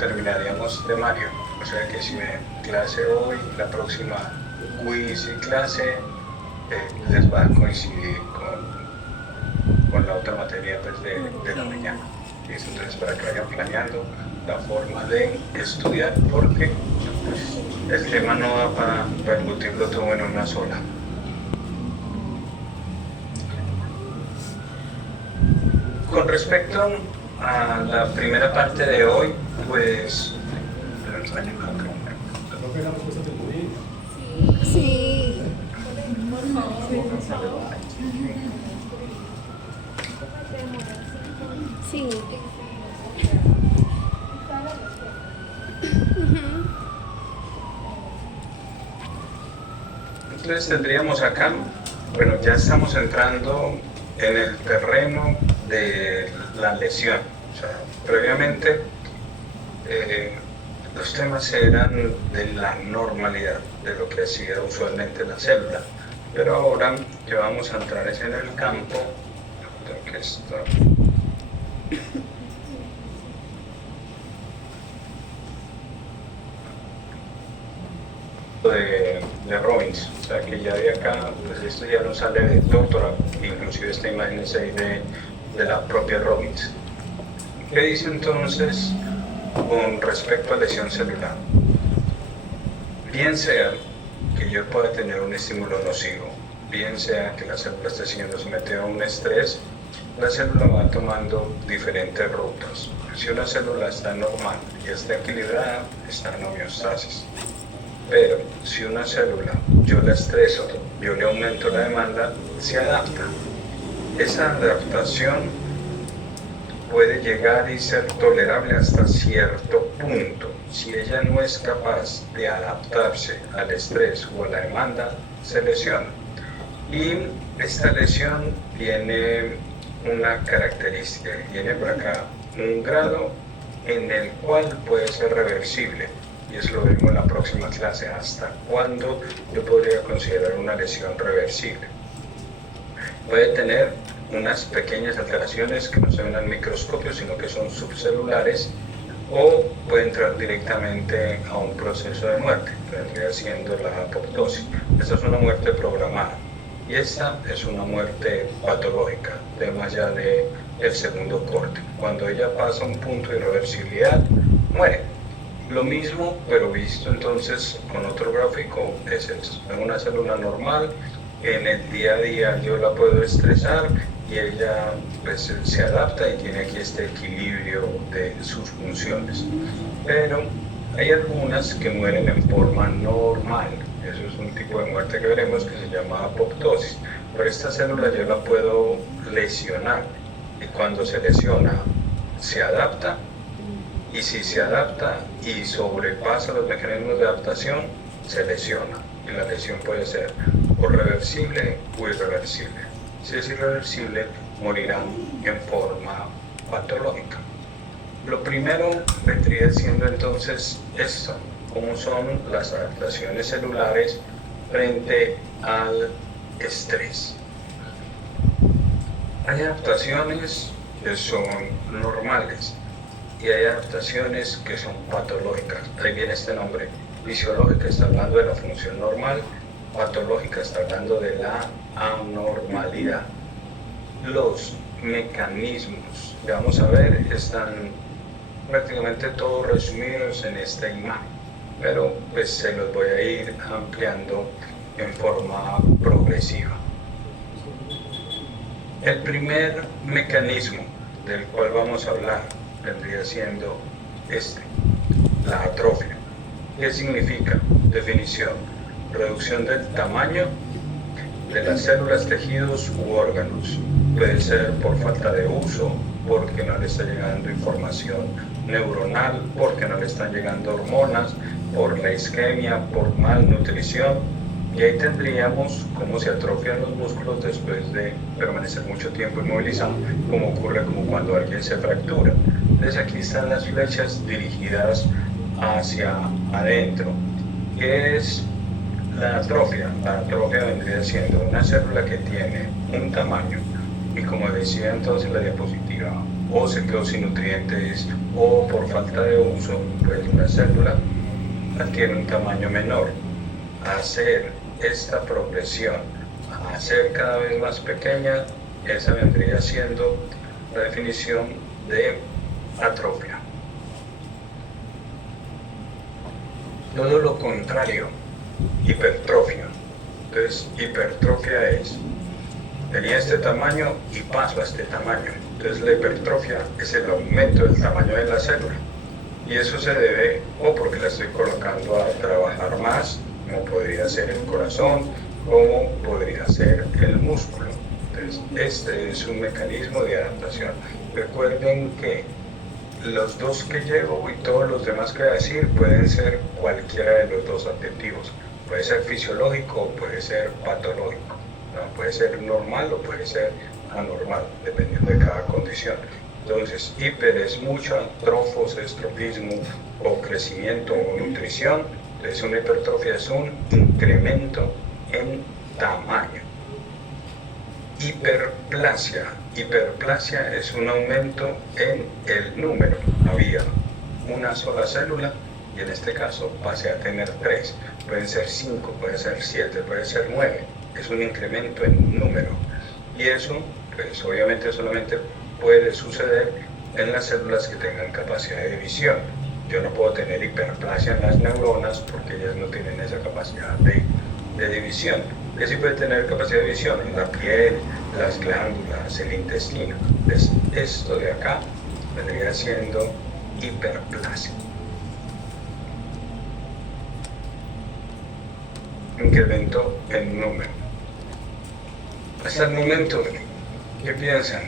terminaríamos temario. O sea que si ven clase hoy, la próxima quiz y clase les va a coincidir con la otra materia pues, de la mañana. ¿Listo? Entonces, para que vayan planeando la forma de estudiar, porque el tema no da para discutirlo todo en una sola. Con respecto a la primera parte de hoy, pues... Sí. Sí. Entonces tendríamos acá, bueno, ya estamos entrando en el terreno de la lesión. O sea, previamente los temas eran de la normalidad, de lo que hacía usualmente la célula. Pero ahora que vamos a entrar es en el campo, que está... de Robbins, o sea que ya de acá, pues esto ya no sale de doctorado, inclusive esta imagen es ahí de la propia Robbins. ¿Qué dice entonces con respecto a lesión celular? Bien sea que yo pueda tener un estímulo nocivo, bien sea que la célula esté siendo sometida a un estrés, la célula va tomando diferentes rutas. Si una célula está normal y está equilibrada, está en homeostasis. Pero si una célula yo la estreso, yo le aumento la demanda, se adapta. Esa adaptación puede llegar y ser tolerable hasta cierto punto. Si ella no es capaz de adaptarse al estrés o a la demanda, se lesiona. Y esta lesión tiene una característica, tiene por acá un grado en el cual puede ser reversible. Y eso lo veremos en la próxima clase, hasta cuándo yo podría considerar una lesión reversible. Puede tener unas pequeñas alteraciones que no se ven al microscopio, sino que son subcelulares, o puede entrar directamente a un proceso de muerte, vendría siendo la apoptosis. Esta es una muerte programada, y esta es una muerte patológica, tema ya del segundo corte. Cuando ella pasa un punto de irreversibilidad, muere. Lo mismo, pero visto entonces con otro gráfico, es esto. En una célula normal, en el día a día yo la puedo estresar y ella pues, se adapta y tiene aquí este equilibrio de sus funciones. Pero hay algunas que mueren en forma normal. Eso es un tipo de muerte que veremos que se llama apoptosis. Pero esta célula yo la puedo lesionar y cuando se lesiona se adapta. Y si se adapta y sobrepasa los mecanismos de adaptación, se lesiona. Y la lesión puede ser o reversible o irreversible. Si es irreversible, morirán en forma patológica. Lo primero vendría siendo entonces esto, cómo son las adaptaciones celulares frente al estrés. Hay adaptaciones que son normales y hay adaptaciones que son patológicas. Ahí viene este nombre. Fisiológica está hablando de la función normal, patológica está hablando de la anormalidad. Los mecanismos que vamos a ver están prácticamente todos resumidos en esta imagen, pero pues se los voy a ir ampliando en forma progresiva. El primer mecanismo del cual vamos a hablar vendría siendo la atrofia. ¿Qué significa? Definición: reducción del tamaño de las células, tejidos u órganos. Puede ser por falta de uso, porque no le está llegando información neuronal, porque no le están llegando hormonas, por la isquemia, por malnutrición. Y ahí tendríamos cómo se atrofian los músculos después de permanecer mucho tiempo inmovilizado, como ocurre como cuando alguien se fractura. Entonces aquí están las flechas dirigidas hacia adentro. ¿Qué es la atrofia? La atrofia vendría siendo una célula que tiene un tamaño y, como decía entonces la diapositiva, o se quedó sin nutrientes, o por falta de uso, pues la célula adquiere un tamaño menor. Hacer esta progresión a ser cada vez más pequeña, esa vendría siendo la definición de atrofia. Todo lo contrario, hipertrofia. Entonces, hipertrofia es, tenía este tamaño y paso a este tamaño. Entonces, la hipertrofia es el aumento del tamaño de la célula. Y eso se debe o porque la estoy colocando a trabajar más, como podría ser el corazón, como podría ser el músculo. Entonces, este es un mecanismo de adaptación. Recuerden que los dos que llevo y todos los demás que voy a decir pueden ser cualquiera de los dos adjetivos. Puede ser fisiológico o puede ser patológico, ¿no? Puede ser normal o puede ser anormal, dependiendo de cada condición. Entonces, hiper es mucho, trofos es tropismo o crecimiento o nutrición. Entonces, una hipertrofia es un incremento en tamaño. Hiperplasia. Hiperplasia es un aumento en el número. Había una sola célula y en este caso pase a tener 3. Pueden ser 5, puede ser 7, puede ser 9. Es un incremento en número. Y eso, pues obviamente solamente puede suceder en las células que tengan capacidad de división. Yo no puedo tener hiperplasia en las neuronas porque ellas no tienen esa capacidad de división. Que sí puede tener capacidad de división en la piel, las glándulas, el intestino. Entonces, esto de acá vendría siendo hiperplasia. Incremento en número. Hasta el momento, ¿qué piensan?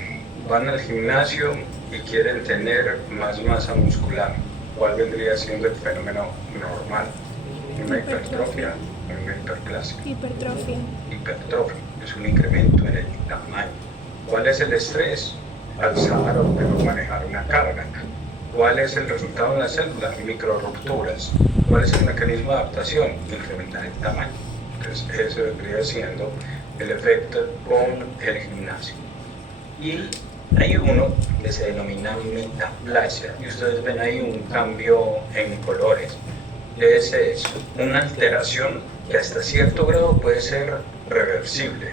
Van al gimnasio y quieren tener más masa muscular. ¿Cuál vendría siendo el fenómeno normal? Una hipertrofia, una hiperplasia. Hipertrofia. Hipertrofia es un incremento en el tamaño. ¿Cuál es el estrés? Alzar o manejar una carga. ¿Cuál es el resultado en la célula? Microrupturas. ¿Cuál es el mecanismo de adaptación? Incrementar el tamaño. Entonces, eso vendría siendo el efecto con el gimnasio. Y hay uno que se denomina metaplasia, y ustedes ven ahí un cambio en colores. Esa es una alteración que hasta cierto grado puede ser reversible.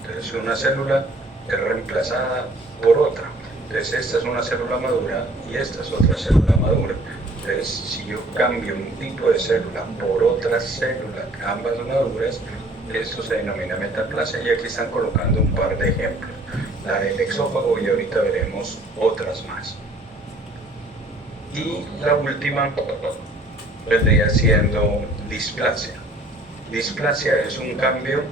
Entonces, una célula es reemplazada por otra. Entonces, esta es una célula madura y esta es otra célula madura. Entonces, si yo cambio un tipo de célula por otra célula, ambas maduras, esto se denomina metaplasia, y aquí están colocando un par de ejemplos. La del exófago y ahorita veremos otras más. Y la última vendría siendo displasia. Displasia es un cambio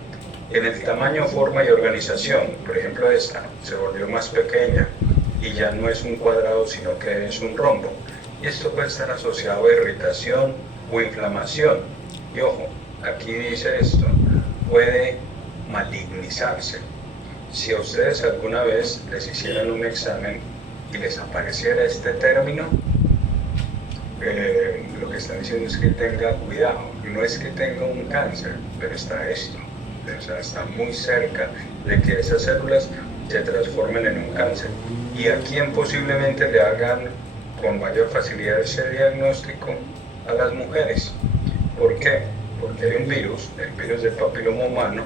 en el tamaño, forma y organización. Por ejemplo, esta se volvió más pequeña y ya no es un cuadrado, sino que es un rombo. Y esto puede estar asociado a irritación o inflamación. Y ojo, aquí dice esto, puede malignizarse. Si a ustedes alguna vez les hicieran un examen y les apareciera este término, lo que están diciendo es que tenga cuidado. No es que tenga un cáncer, pero está esto. O sea, está muy cerca de que esas células se transformen en un cáncer. Y a quien posiblemente le hagan con mayor facilidad ese diagnóstico, a las mujeres. ¿Por qué? Porque hay un virus, el virus del papiloma humano,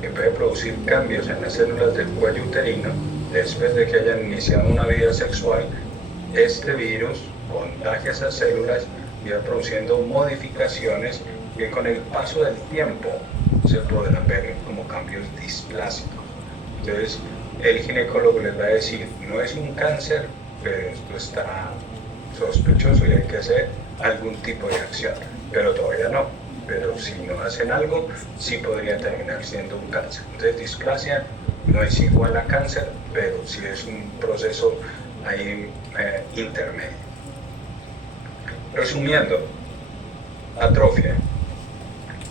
que puede producir cambios en las células del cuello uterino después de que hayan iniciado una vida sexual. Este virus contagia esas células y va produciendo modificaciones que con el paso del tiempo se podrán ver como cambios displásicos. Entonces, el ginecólogo les va a decir, no es un cáncer, pero esto está sospechoso y hay que hacer algún tipo de acción, pero todavía no. Pero si no hacen algo, sí podría terminar siendo un cáncer. Entonces, displasia no es igual a cáncer, pero sí es un proceso ahí intermedio. Resumiendo, atrofia,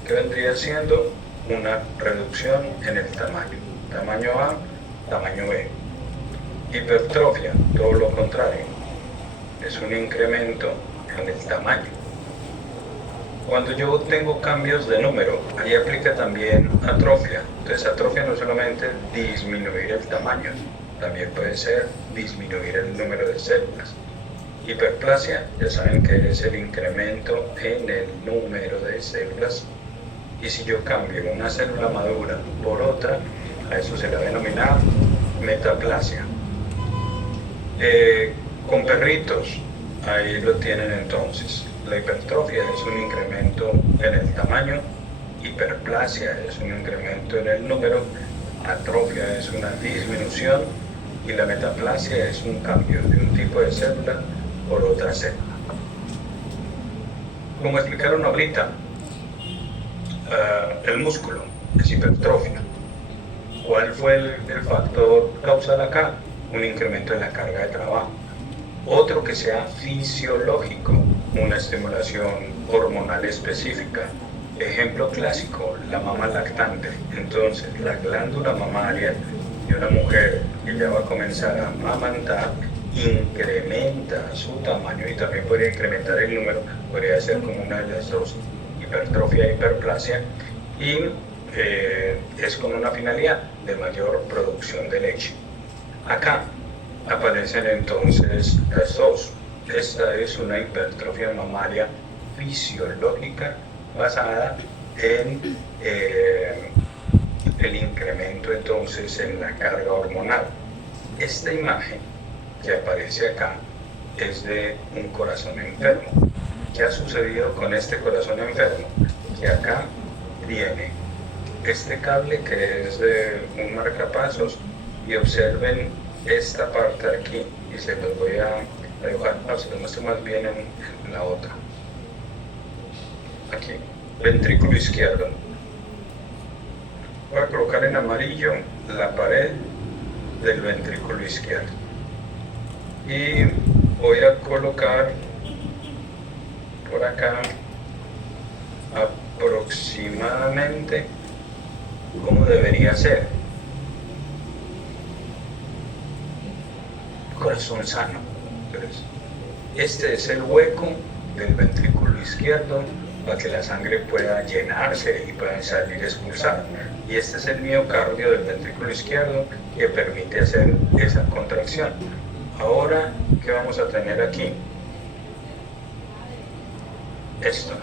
que vendría siendo una reducción en el tamaño A, tamaño B. Hipertrofia, todo lo contrario, es un incremento en el tamaño. Cuando yo tengo cambios de número, ahí aplica también atrofia. Entonces, atrofia no solamente disminuir el tamaño, también puede ser disminuir el número de células. Hiperplasia, ya saben que es el incremento en el número de células. Y si yo cambio una célula madura por otra, a eso se le va a denominar metaplasia. Con perritos, ahí lo tienen entonces. La hipertrofia es un incremento en el tamaño, hiperplasia es un incremento en el número, atrofia es una disminución y la metaplasia es un cambio de un tipo de célula por otra célula. Como explicaron ahorita, el músculo es hipertrofia. ¿Cuál fue el factor causal acá? Un incremento en la carga de trabajo. Otro que sea fisiológico, una estimulación hormonal específica. Ejemplo clásico, la mama lactante. Entonces, la glándula mamaria de una mujer que ya va a comenzar a amamantar incrementa su tamaño y también podría incrementar el número, podría ser como una de las dos, hipertrofia e hiperplasia, y es con una finalidad de mayor producción de leche. Acá aparecen entonces las dos. Esta es una hipertrofia mamaria fisiológica basada en el incremento entonces en la carga hormonal. Esta imagen que aparece acá es de un corazón enfermo. ¿Qué ha sucedido con este corazón enfermo? Que acá viene este cable que es de un marcapasos y observen esta parte de aquí y se los voy a dibujar, no, se los muestro más bien en la otra. Aquí, ventrículo izquierdo. Voy a colocar en amarillo la pared del ventrículo izquierdo y voy a colocar por acá aproximadamente como debería ser. Corazón sano. Entonces, este es el hueco del ventrículo izquierdo para que la sangre pueda llenarse y pueda salir expulsada. Y este es el miocardio del ventrículo izquierdo que permite hacer esa contracción. Ahora, ¿qué vamos a tener aquí? Esto.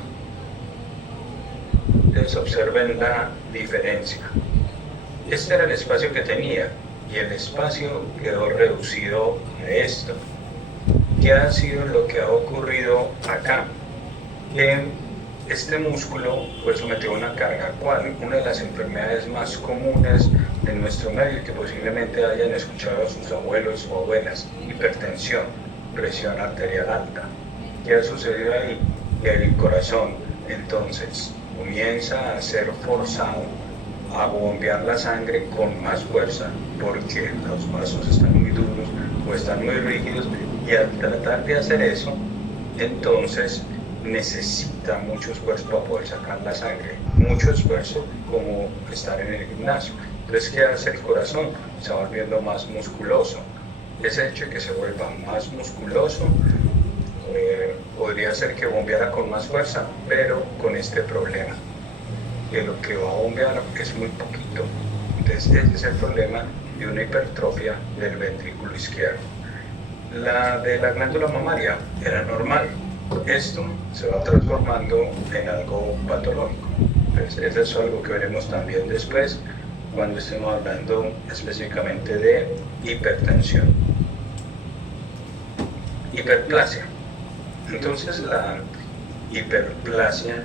Entonces observen la diferencia. Este era el espacio que tenía y el espacio quedó reducido a esto. ¿Qué ha sido lo que ha ocurrido acá? Que este músculo fue sometido a una carga. ¿Cuál? Una de las enfermedades más comunes en nuestro medio que posiblemente hayan escuchado a sus abuelos o abuelas: hipertensión, presión arterial alta. ¿Qué ha sucedido ahí? Que el corazón entonces comienza a ser forzado a bombear la sangre con más fuerza porque los vasos están muy duros o están muy rígidos, y al tratar de hacer eso entonces necesita mucho esfuerzo para poder sacar la sangre, mucho esfuerzo, como estar en el gimnasio. Entonces, ¿qué hace el corazón? Se va volviendo más musculoso. Ese hecho de que se vuelva más musculoso podría ser que bombeara con más fuerza, pero con este problema, que lo que va a bombear es muy poquito. Entonces ese es el problema de una hipertrofia del ventrículo izquierdo. La de la glándula mamaria era normal. Esto se va transformando en algo patológico. Entonces eso es algo que veremos también después cuando estemos hablando específicamente de hipertensión. Hiperplasia. Entonces la hiperplasia,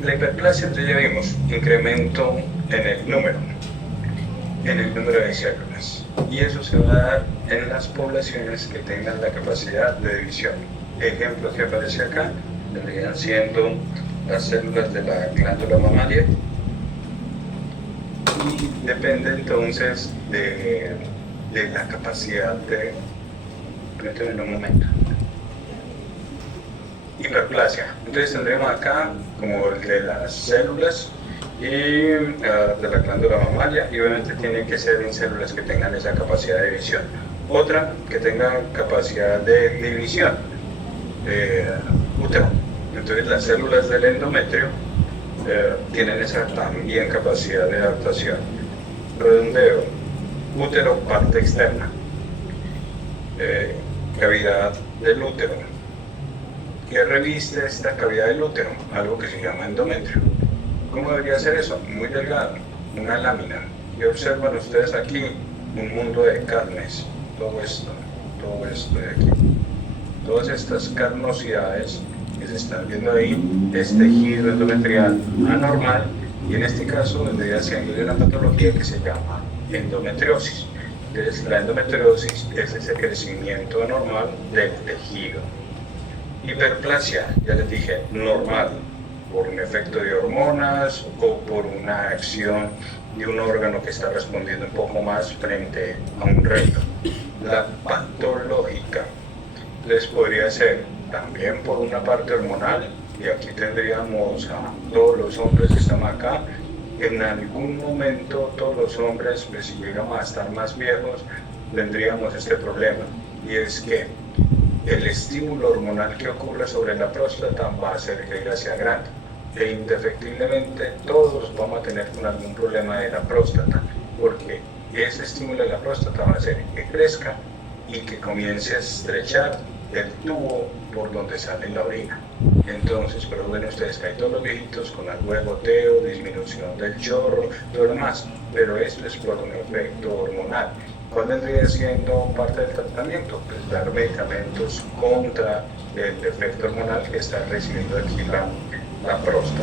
la hiperplasia, entonces ya vimos incremento en el número de células, y eso se va a dar en las poblaciones que tengan la capacidad de división. Ejemplos que aparece acá vendrían siendo las células de la glándula mamaria, y depende entonces de la capacidad de... en un momento. Hiperplasia. Entonces tendremos acá como el de las células y de la glándula mamaria, y obviamente tienen que ser en células que tengan esa capacidad de división. Otra que tenga capacidad de división, útero. Entonces las células del endometrio tienen esa también capacidad de adaptación. Redondeo, útero, parte externa, cavidad del útero. ¿Qué reviste esta cavidad del útero? Algo que se llama endometrio. ¿Cómo debería ser eso? Muy delgado, una lámina. Y observan ustedes aquí un mundo de carnes, todo esto de aquí. Todas estas carnosidades que se están viendo ahí es tejido endometrial anormal, y en este caso vendría siendo de una patología que se llama endometriosis. Entonces, la endometriosis es ese crecimiento anormal del tejido. Hiperplasia, ya les dije, normal, por un efecto de hormonas o por una acción de un órgano que está respondiendo un poco más frente a un reto. La patológica les podría ser también por una parte hormonal, y aquí tendríamos a todos los hombres que están acá. En algún momento todos los hombres, pues si llegamos a estar más viejos, tendríamos este problema, y es que el estímulo hormonal que ocurre sobre la próstata va a hacer que ella sea grande, e indefectiblemente todos vamos a tener algún problema de la próstata, porque ese estímulo de la próstata va a hacer que crezca y que comience a estrechar el tubo por donde sale la orina. Entonces, pero ven ustedes que hay todos los viejitos con algo de goteo, disminución del chorro, todo lo demás, pero esto es por un efecto hormonal. ¿Cuál vendría siendo parte del tratamiento? Pues dar medicamentos contra el efecto hormonal que está recibiendo aquí la próstata.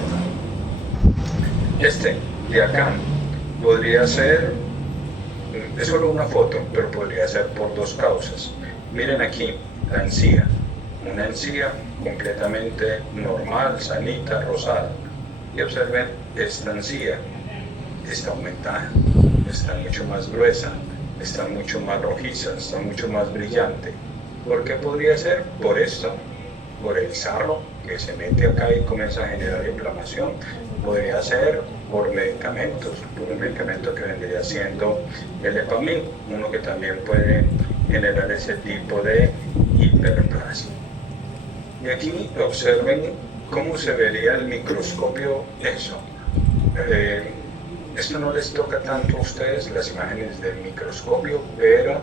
Este de acá podría ser, es solo una foto, pero podría ser por dos causas. Miren aquí, la encía, una encía completamente normal, sanita, rosada. Y observen, esta encía está aumentada, está mucho más gruesa, está mucho más rojiza, está mucho más brillante. ¿Por qué podría ser? Por esto, por el sarro que se mete acá y comienza a generar inflamación. Podría ser por medicamentos, por un medicamento que vendría siendo el Epamil, uno que también puede generar ese tipo de hiperplasia. Y aquí observen cómo se vería al microscopio eso. Esto no les toca tanto a ustedes las imágenes del microscopio, pero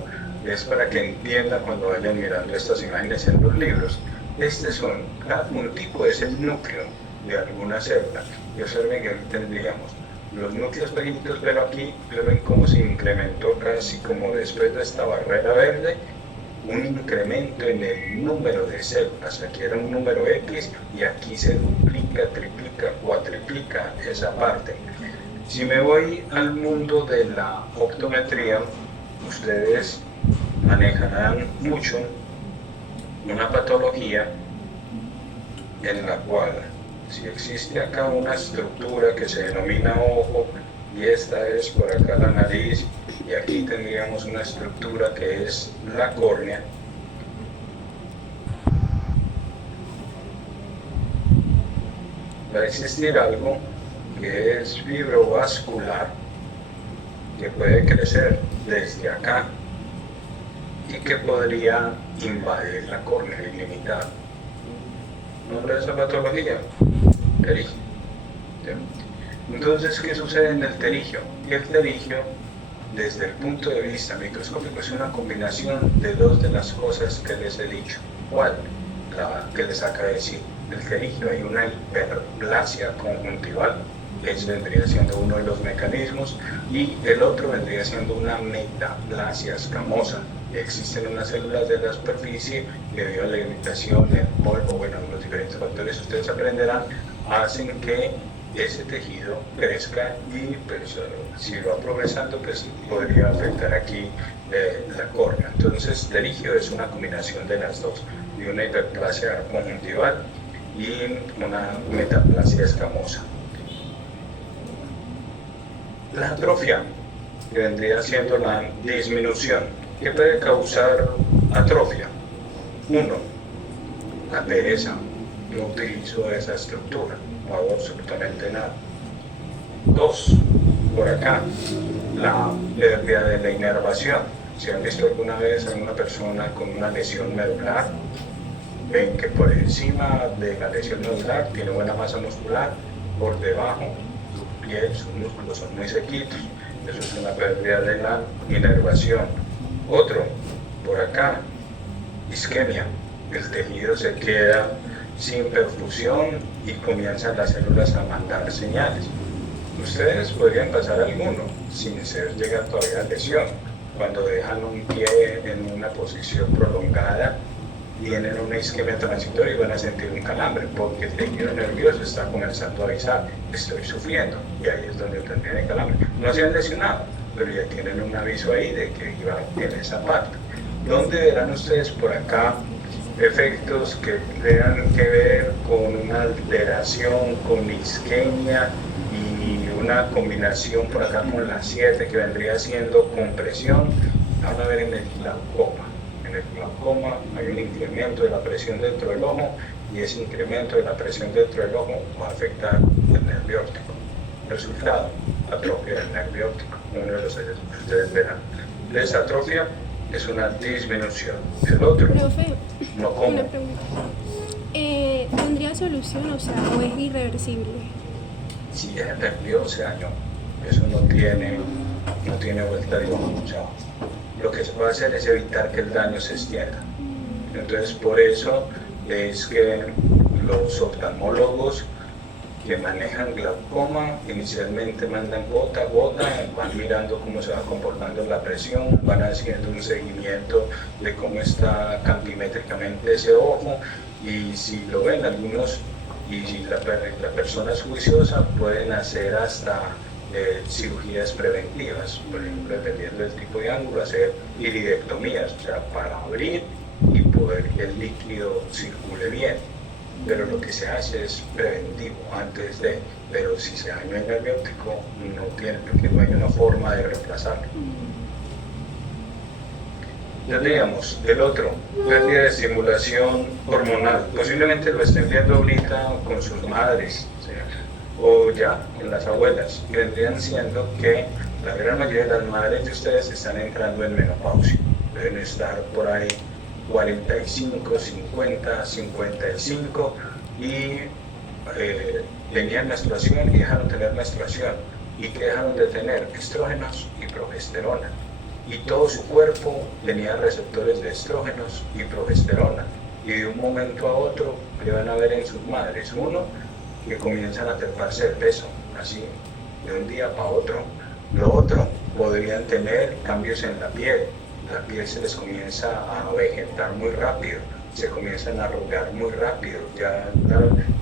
es para que entiendan cuando vayan mirando estas imágenes en los libros. Un tipo es el núcleo de alguna célula. Y observen que aquí tendríamos los núcleos pequeñitos, pero aquí ven cómo se incrementó casi como después de esta barrera verde, un incremento en el número de células. Aquí era un número X y aquí se duplica, triplica, cuatriplica esa parte. Si me voy al mundo de la optometría, ustedes manejarán mucho una patología en la cual, si existe acá una estructura que se denomina ojo, y esta es por acá la nariz, y aquí tendríamos una estructura que es la córnea, va a existir algo que es fibrovascular, que puede crecer desde acá y que podría invadir la córnea ilimitada. ¿Nombre de esa patología? Pterigio. Entonces, ¿qué sucede en el pterigio? El pterigio, desde el punto de vista microscópico, es una combinación de dos de las cosas que les he dicho. ¿Cuál? La que les acabo de decir. El pterigio, hay una hiperplasia conjuntival, ese vendría siendo uno de los mecanismos, y el otro vendría siendo una metaplasia escamosa. Existen unas células de la superficie, debido a la irritación, el polvo, bueno, los diferentes factores ustedes aprenderán, hacen que ese tejido crezca, y pues, si va progresando, pues podría afectar aquí la córnea. Entonces, pterigio es una combinación de las dos, de una hiperplasia conjuntival y una metaplasia escamosa. La atrofia, que vendría siendo la disminución. ¿Qué puede causar atrofia? 1. La pereza. No utilizo esa estructura, no hago absolutamente nada. 2. Por acá, la pérdida de la inervación. Si han visto alguna vez a una persona con una lesión medular, ven que por encima de la lesión medular tiene buena masa muscular, por debajo, su piel, sus músculos son muy sequitos. Eso es una pérdida de la inervación. Otro, por acá, isquemia. El tejido se queda sin perfusión y comienzan las células a mandar señales. Ustedes podrían pasar alguno sin ser llegar todavía a lesión. Cuando dejan un pie en una posición prolongada, tienen una isquemia transitoria y van a sentir un calambre porque el tejido nervioso está comenzando a avisar, estoy sufriendo, y ahí es donde tendrían el calambre. No se han lesionado, pero ya tienen un aviso ahí de que iba en esa parte. ¿Dónde verán ustedes por acá efectos que tengan que ver con una alteración, con isquemia y una combinación por acá con la 7 que vendría siendo compresión? Van a ver en el glaucoma. En el glaucoma hay un incremento de la presión dentro del ojo y ese incremento de la presión dentro del ojo va a afectar el nervio óptico. Resultado, atrofia del nervio óptico. Uno de los que ustedes verán. Esa atrofia es una disminución. El otro, Profe, no como. una pregunta. ¿Tendría solución, o sea, o es irreversible? Si ya el nervio se dañó, eso no tiene vuelta de hoja. O sea, lo que se puede hacer es evitar que el daño se extienda. Entonces, por eso es que los oftalmólogos que manejan glaucoma inicialmente mandan gota a gota, van mirando cómo se va comportando la presión, van haciendo un seguimiento de cómo está campimétricamente ese ojo, y si lo ven algunos, y si la persona es juiciosa, pueden hacer hasta cirugías preventivas, por ejemplo, dependiendo del tipo de ángulo, hacer iridectomías, o sea, para abrir y poder que el líquido circule bien. Pero lo que se hace es preventivo antes de, pero si se daña el nervio óptico, no tiene, porque no hay una forma de reemplazarlo. Tendríamos el otro, pérdida de estimulación hormonal. Posiblemente lo estén viendo ahorita con sus madres, ¿sí? O ya con las abuelas, que vendrían siendo que la gran mayoría de las madres de ustedes están entrando en menopausia. Deben estar por ahí 45, 50, 55 y tenían menstruación y dejaron de tener menstruación. ¿Y que dejaron de tener? Estrógenos y progesterona. Y todo su cuerpo tenía receptores de estrógenos y progesterona. Y de un momento a otro, que van a ver en sus madres? Uno, que comienzan a treparse de peso, así, de un día para otro. Lo otro, podrían tener cambios en la piel se les comienza a vegetar muy rápido, se comienzan a arrugar muy rápido, ya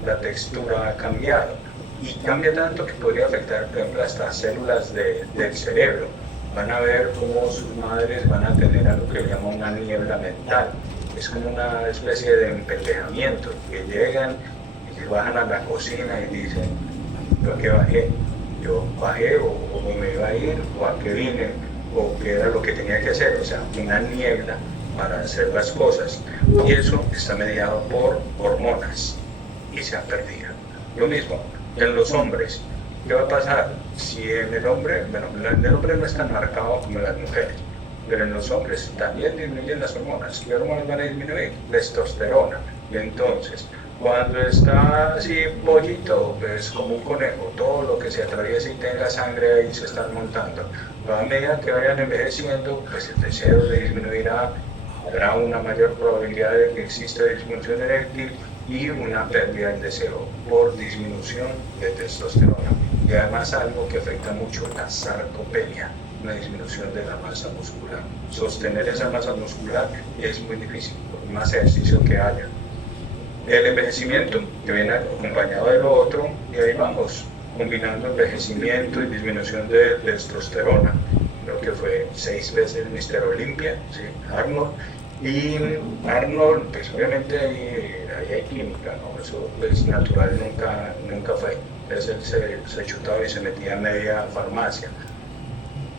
la textura ha cambiado. Y cambia tanto que podría afectar, por ejemplo, hasta células del cerebro. Van a ver cómo sus madres van a tener algo que le llaman una niebla mental. Es como una especie de empelejamiento, que llegan y que bajan a la cocina y dicen, ¿yo a qué bajé? Yo bajé o me iba a ir o a qué vine, o qué era lo que tenía que hacer, o sea, una niebla para hacer las cosas. Y eso está mediado por hormonas y se ha perdido. Lo mismo en los hombres. ¿Qué va a pasar? Si en el hombre, bueno, en el hombre no es tan marcado como en las mujeres, pero en los hombres también disminuyen las hormonas. ¿Qué hormonas van a disminuir? Testosterona. Y entonces, cuando está así pollito, pues como un conejo, todo lo que se atraviese y tenga sangre ahí se están montando. A medida que vayan envejeciendo, pues el deseo se disminuirá, habrá una mayor probabilidad de que exista disfunción eréctil y una pérdida del deseo por disminución de testosterona. Y además algo que afecta mucho, la sarcopenia, una disminución de la masa muscular. Sostener esa masa muscular es muy difícil, por más ejercicio que haya. El envejecimiento, que viene acompañado de lo otro, y ahí vamos, combinando envejecimiento y disminución de testosterona. Creo que fue 6 veces Mr. Olympia, ¿sí? Arnold. Y Arnold, pues obviamente ahí hay química, ¿no? Eso pues, natural nunca fue. Él se chutaba y se metía a media farmacia.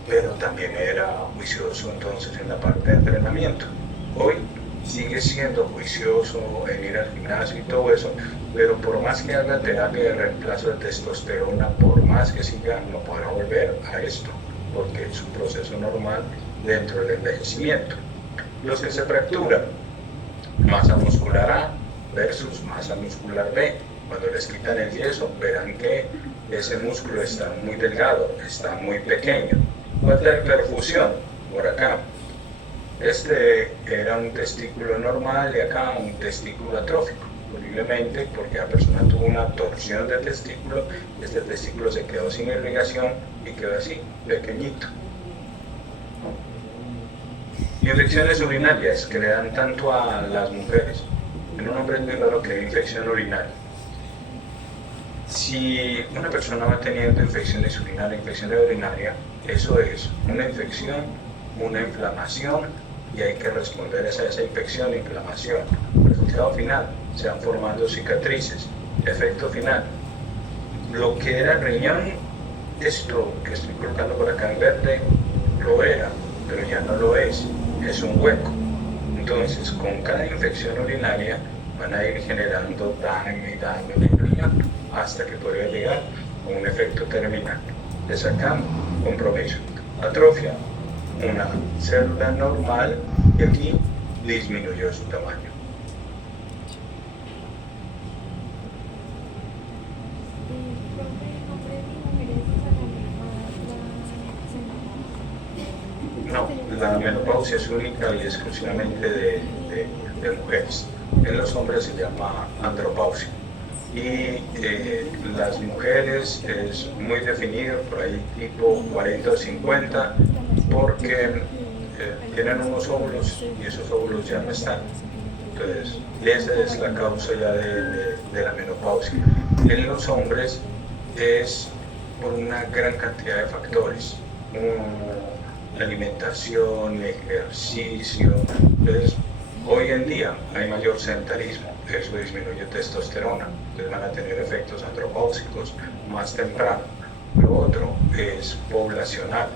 Pero también era juicioso entonces en la parte de entrenamiento. Hoy sigue siendo juicioso en ir al gimnasio y todo eso, pero por más que haga terapia de reemplazo de testosterona, por más que siga, no podrá volver a esto, porque es un proceso normal dentro del envejecimiento. Los que se fracturan, masa muscular A versus masa muscular B. Cuando les quitan el yeso, verán que ese músculo está muy delgado, está muy pequeño. Falta de perfusión por acá. Este era un testículo normal y acá un testículo atrófico. Posiblemente porque la persona tuvo una torsión de testículo, este testículo se quedó sin irrigación y quedó así, pequeñito. Infecciones urinarias que le dan tanto a las mujeres. En un hombre es muy raro que haya infección urinaria. Si una persona va teniendo infección urinaria, eso es una infección, una inflamación, y hay que responder a esa infección e inflamación. Resultado final, se van formando cicatrices. Efecto final, lo que era riñón, esto que estoy colocando por acá en verde, lo era, pero ya no lo es un hueco. Entonces, con cada infección urinaria van a ir generando daño y daño en el riñón hasta que puede llegar a un efecto terminal. Le sacamos compromiso, atrofia, una célula normal y aquí disminuyó su tamaño. No, la menopausia es única y exclusivamente de mujeres. En los hombres se llama andropausia. Y las mujeres es muy definido, por ahí tipo 40 o 50, porque tienen unos óvulos y esos óvulos ya no están. Entonces, esa es la causa ya de la menopausia. En los hombres es por una gran cantidad de factores. Alimentación, ejercicio. Entonces, hoy en día hay mayor sedentarismo, eso disminuye testosterona, entonces van a tener efectos andropáusicos más temprano. Lo otro es poblacional.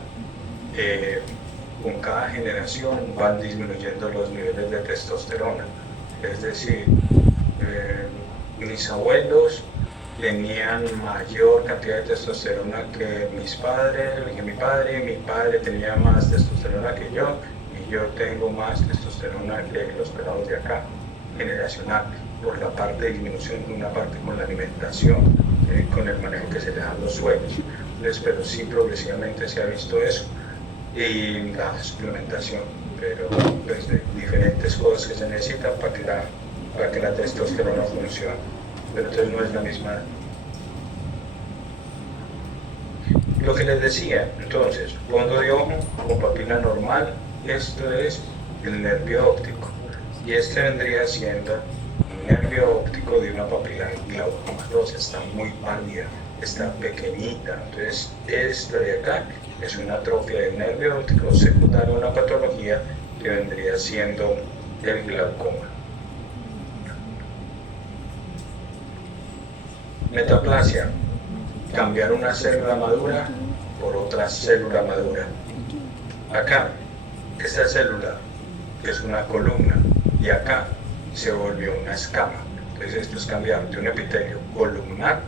Con cada generación van disminuyendo los niveles de testosterona. Es decir, mis abuelos tenían mayor cantidad de testosterona que mis padres, que mi padre tenía más testosterona que yo, y yo tengo más testosterona que los pelados de acá, generacional, por la parte de disminución, una parte con la alimentación, con el manejo que se le dan los sueños. Pero sí progresivamente se ha visto eso, y la suplementación, pero pues, de diferentes cosas que se necesitan para que la testosterona funcione. Pero entonces no es la misma. Lo que les decía, entonces, fondo de ojo con papila normal, esto es el nervio óptico, y este vendría siendo un nervio óptico de una papila glaucoma 2, está muy pálida, está pequeñita. Entonces, esto de acá es una atrofia del nervio óptico secundaria a una patología que vendría siendo el glaucoma. Metaplasia, cambiar una célula madura por otra célula madura. Acá, esta célula es una columna y acá se volvió una escama. Entonces esto es cambiar de un epitelio columnar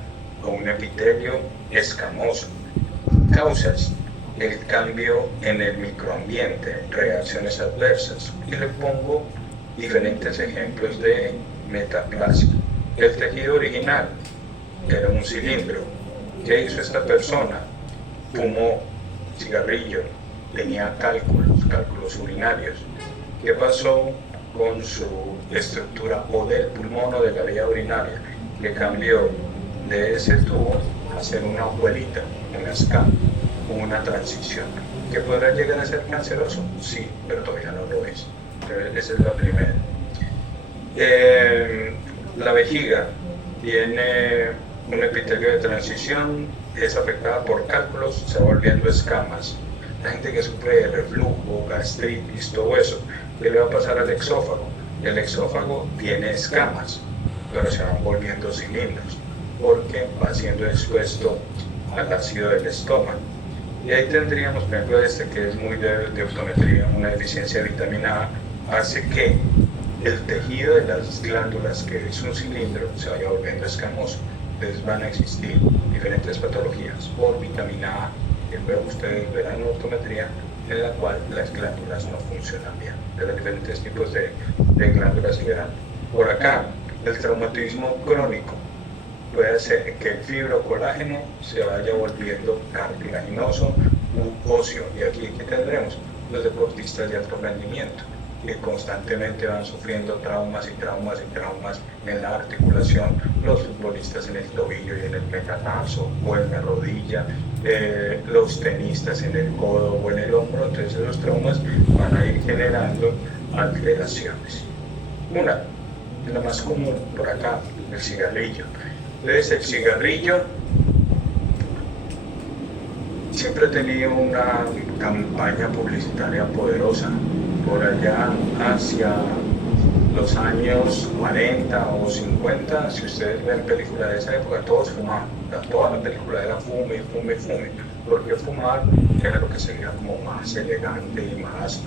a un epitelio escamoso. Causas: el cambio en el microambiente, reacciones adversas. Y le pongo diferentes ejemplos de metaplasia. El tejido original era un cilindro. ¿Qué hizo esta persona? Fumó cigarrillo, tenía cálculos urinarios. ¿Qué pasó con su estructura o del pulmón o de la vía urinaria? Que cambió de ese tubo a ser una hojuelita, una escama, una transición. ¿Que podrá llegar a ser canceroso? Sí, pero todavía no lo es. Entonces, esa es la primera. La vejiga tiene un epitelio de transición, es afectada por cálculos, se va volviendo escamas. La gente que sufre de reflujo, gastritis, todo eso, ¿qué le va a pasar al exófago? El exófago tiene escamas, pero se van volviendo cilindros, porque va siendo expuesto al ácido del estómago. Y ahí tendríamos, por ejemplo, este que es muy de optometría, una deficiencia de vitamina A, hace que el tejido de las glándulas, que es un cilindro, se vaya volviendo escamoso. Entonces van a existir diferentes patologías por vitamina A, que luego ustedes verán en optometría, en la cual las glándulas no funcionan bien. De los diferentes tipos de glándulas se verán. Por acá, el traumatismo crónico puede hacer que el fibrocolágeno se vaya volviendo cartilaginoso u óseo. Y aquí ¿qué tendremos? Los deportistas de alto rendimiento, que constantemente van sufriendo traumas y traumas y traumas en la articulación, los futbolistas en el tobillo y en el metatarso o en la rodilla, los tenistas en el codo o en el hombro. Entonces los traumas van a ir generando alteraciones. Una, la más común por acá, el cigarrillo. Entonces el cigarrillo siempre ha tenido una campaña publicitaria poderosa. Por allá hacia los años 40 o 50, si ustedes ven películas de esa época, todos fumaban. Toda la película era fume, fume, fume. Porque fumar era lo que se veía como más elegante y más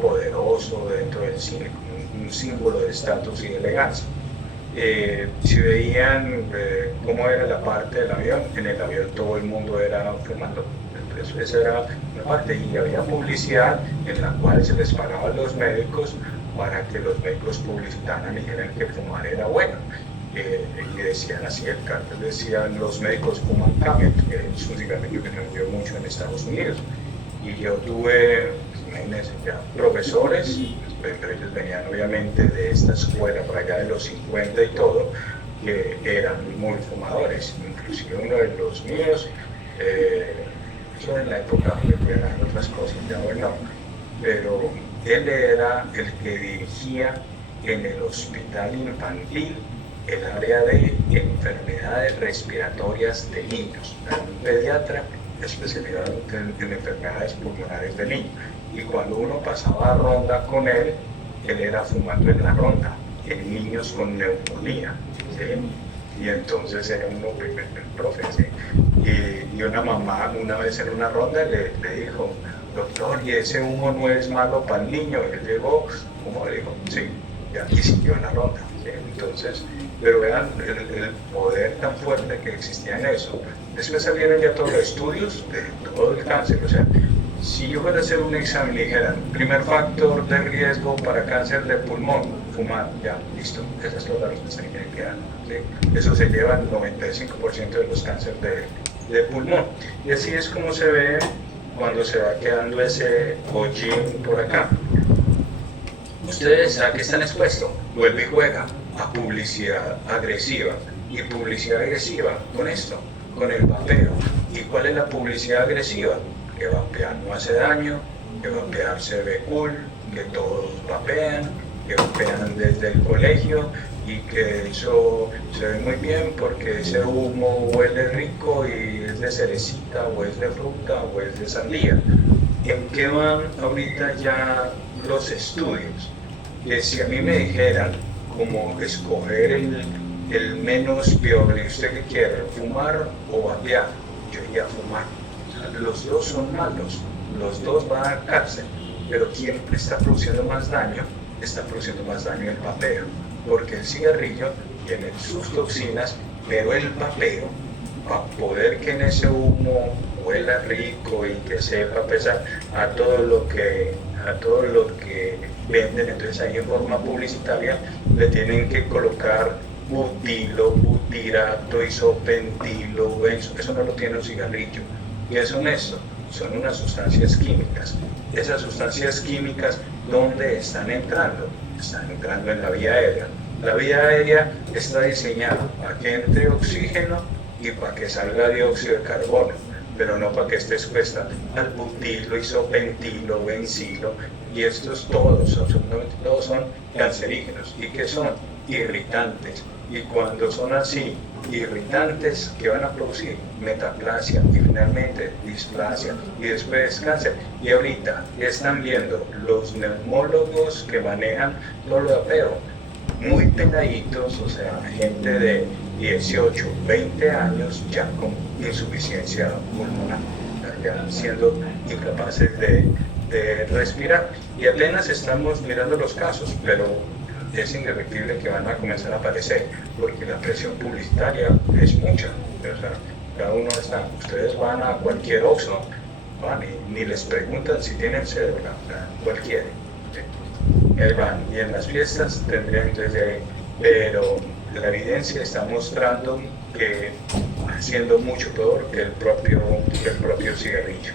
poderoso dentro del cine, como un símbolo de estatus y de elegancia. Si veían cómo era la parte del avión, en el avión todo el mundo era fumando. Entonces esa era una parte, y había publicidad en la cual se les pagaba a los médicos para que los médicos publicitaran y dijeran que fumar era bueno. Y decían así, el cartel decían: los médicos fuman Camel, que es un cigarrillo que se vendió mucho en Estados Unidos. Y yo tuve, imagínense, ya profesores, pero ellos venían obviamente de esta escuela por allá de los 50 y todo, que eran muy fumadores. Inclusive uno de los míos, eso en la época donde eran otras cosas, ya hoy no, pero él era el que dirigía en el hospital infantil el área de enfermedades respiratorias de niños. Era un pediatra especializado en enfermedades pulmonares de niños. Y cuando uno pasaba ronda con él era fumando en la ronda, en niños con neumonía, ¿sí? Y entonces era uno primer profe, ¿sí? Y una mamá una vez en una ronda le dijo: doctor, ¿y ese humo no es malo para el niño? Y él llegó, ¿cómo le dijo? Sí, y siguió en la ronda, ¿sí? Entonces, pero vean el poder tan fuerte que existía en eso. Después salieron ya todos los estudios de todo el cáncer. O sea, si yo fuera a hacer un examen y dijeran: primer factor de riesgo para cáncer de pulmón, fumar, ya, listo, esa es toda la respuesta que tienen que dar, ¿sí? Eso se lleva el 95% de los cánceres de pulmón. Y así es como se ve cuando se va quedando ese hollín por acá. Ustedes, ¿a qué están expuestos? Vuelve y juega a publicidad agresiva. Y publicidad agresiva con esto, con el vapeo. ¿Y cuál es la publicidad agresiva? Que vapear no hace daño, que vapear se ve cool, que todos vapean, que vapean desde el colegio y que eso se ve muy bien porque ese humo huele rico y es de cerecita o es de fruta o es de sandía. ¿En qué van ahorita ya los estudios? Que si a mí me dijeran como escoger el menos peor, y usted que quiere, fumar o vapear, yo iría a fumar. O sea, los dos son malos, los dos van a dar cárcel, pero ¿quién está produciendo más daño? Está produciendo más daño el vapeo, porque el cigarrillo tiene sus toxinas, pero el vapeo, para poder que en ese humo huela rico y que sepa pesar a todo lo que venden, entonces ahí en forma publicitaria le tienen que colocar butilo, butirato, isopentilo, benzo. Eso no lo tiene un cigarrillo. ¿Y qué son esto? Son unas sustancias químicas. Esas sustancias químicas, ¿dónde están entrando? Están entrando en la vía aérea. La vía aérea está diseñada para que entre oxígeno y para que salga dióxido de carbono, pero no para que esté expuesta al butilo, isopentilo, benzilo, y estos todos, absolutamente todos son cancerígenos. ¿Y qué son? Irritantes. Y cuando son así, irritantes, ¿qué van a producir? Metaplasia y finalmente displasia y después cáncer. Y ahorita están viendo los neumólogos que manejan todo lo de apeo, muy peladitos, o sea, gente de 18, 20 años ya con insuficiencia pulmonar, ya siendo incapaces de respirar. Y apenas estamos mirando los casos, pero es indefectible que van a comenzar a aparecer, porque la presión publicitaria es mucha. O sea, cada uno está, ustedes van a cualquier Oxxo, van y ni les preguntan si tienen cédula, cualquiera. Ahí van, y en las fiestas tendrían desde pero la evidencia está mostrando que siendo mucho peor que el propio cigarrillo,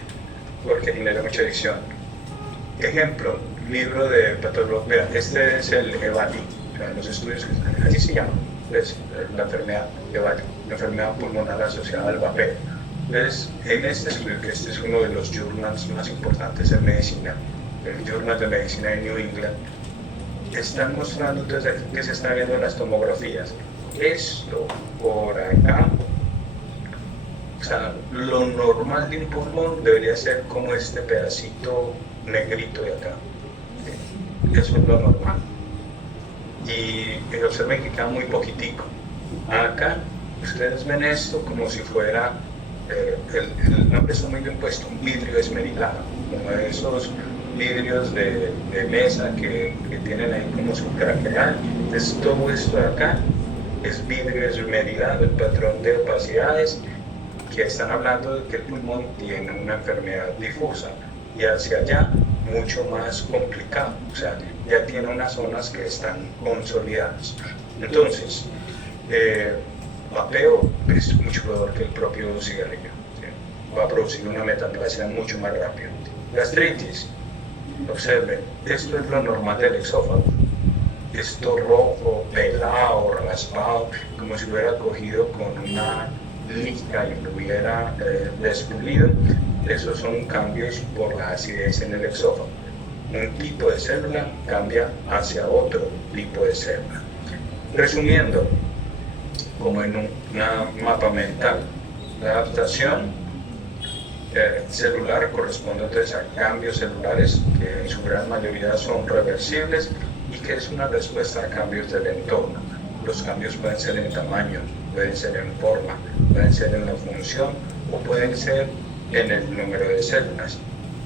porque genera mucha adicción. Ejemplo, libro de patología, mira, este es el EVALI, los estudios, así se llama, es la enfermedad EVALI, la enfermedad pulmonar asociada al vapeo. Entonces, en este estudio, que este es uno de los journals más importantes en medicina, el Journal de Medicina de New England, están mostrando entonces aquí que se están viendo en las tomografías. Esto por acá, o sea, lo normal de un pulmón debería ser como este pedacito negrito de acá. Eso es lo normal. Y observen que queda muy poquitico. Acá ustedes ven esto como si fuera, el nombre está muy bien puesto, un vidrio esmerilado, como esos vidrios de mesa que tienen ahí como su craqueal. Entonces todo esto de acá es vidrio esmerilado, el patrón de opacidades, que están hablando de que el pulmón tiene una enfermedad difusa, y hacia allá mucho más complicado, o sea, ya tiene unas zonas que están consolidadas. Entonces, vapeo es mucho peor que el propio cigarrillo, ¿sí? Va a producir una metaplasia mucho más rápido. Gastritis, observen, esto es lo normal del exófago. Esto rojo, pelado, raspado, como si hubiera cogido con una liga y lo hubiera despulido. Esos son cambios por la acidez en el exófago. Un tipo de célula cambia hacia otro tipo de célula. Resumiendo, como en un mapa mental, la adaptación celular corresponde entonces a cambios celulares que en su gran mayoría son reversibles y que es una respuesta a cambios del entorno. Los cambios pueden ser en tamaño, pueden ser en forma, pueden ser en la función o pueden ser en el número de células.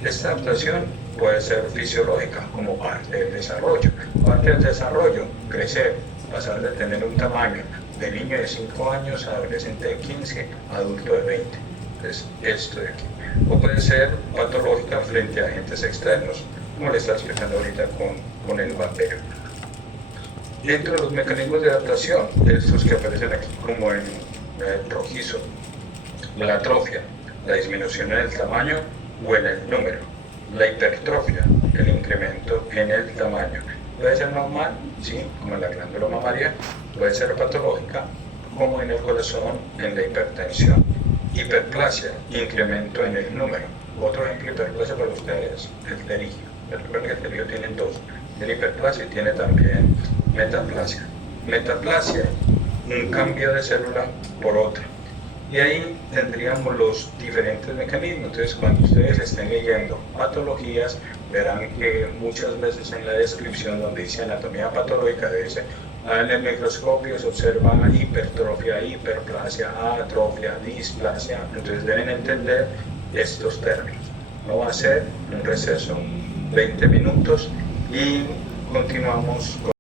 Esta adaptación puede ser fisiológica como parte del desarrollo. Parte del desarrollo, crecer, pasar de tener un tamaño de niño de 5 años a adolescente de 15, adulto de 20. Entonces, esto de aquí. O puede ser patológica frente a agentes externos, como le está explicando ahorita con el vapeo. Dentro de los mecanismos de adaptación, estos que aparecen aquí como en rojizo, la atrofia, la disminución en el tamaño o en el número, la hipertrofia, el incremento en el tamaño. Puede ser normal, sí, como en la glándula mamaria, puede ser patológica, como en el corazón, en la hipertensión. Hiperplasia, incremento en el número. Otro ejemplo de hiperplasia para ustedes, el pterigio. Recuerden que el pterigio tiene dos, tiene hiperplasia y tiene también metaplasia. Metaplasia, un cambio de célula por otra. Y ahí tendríamos los diferentes mecanismos. Entonces, cuando ustedes estén leyendo patologías, verán que muchas veces en la descripción donde dice anatomía patológica, dice, en el microscopio se observa hipertrofia, hiperplasia, atrofia, displasia. Entonces deben entender estos términos. No va a ser un receso, 20 minutos, y continuamos con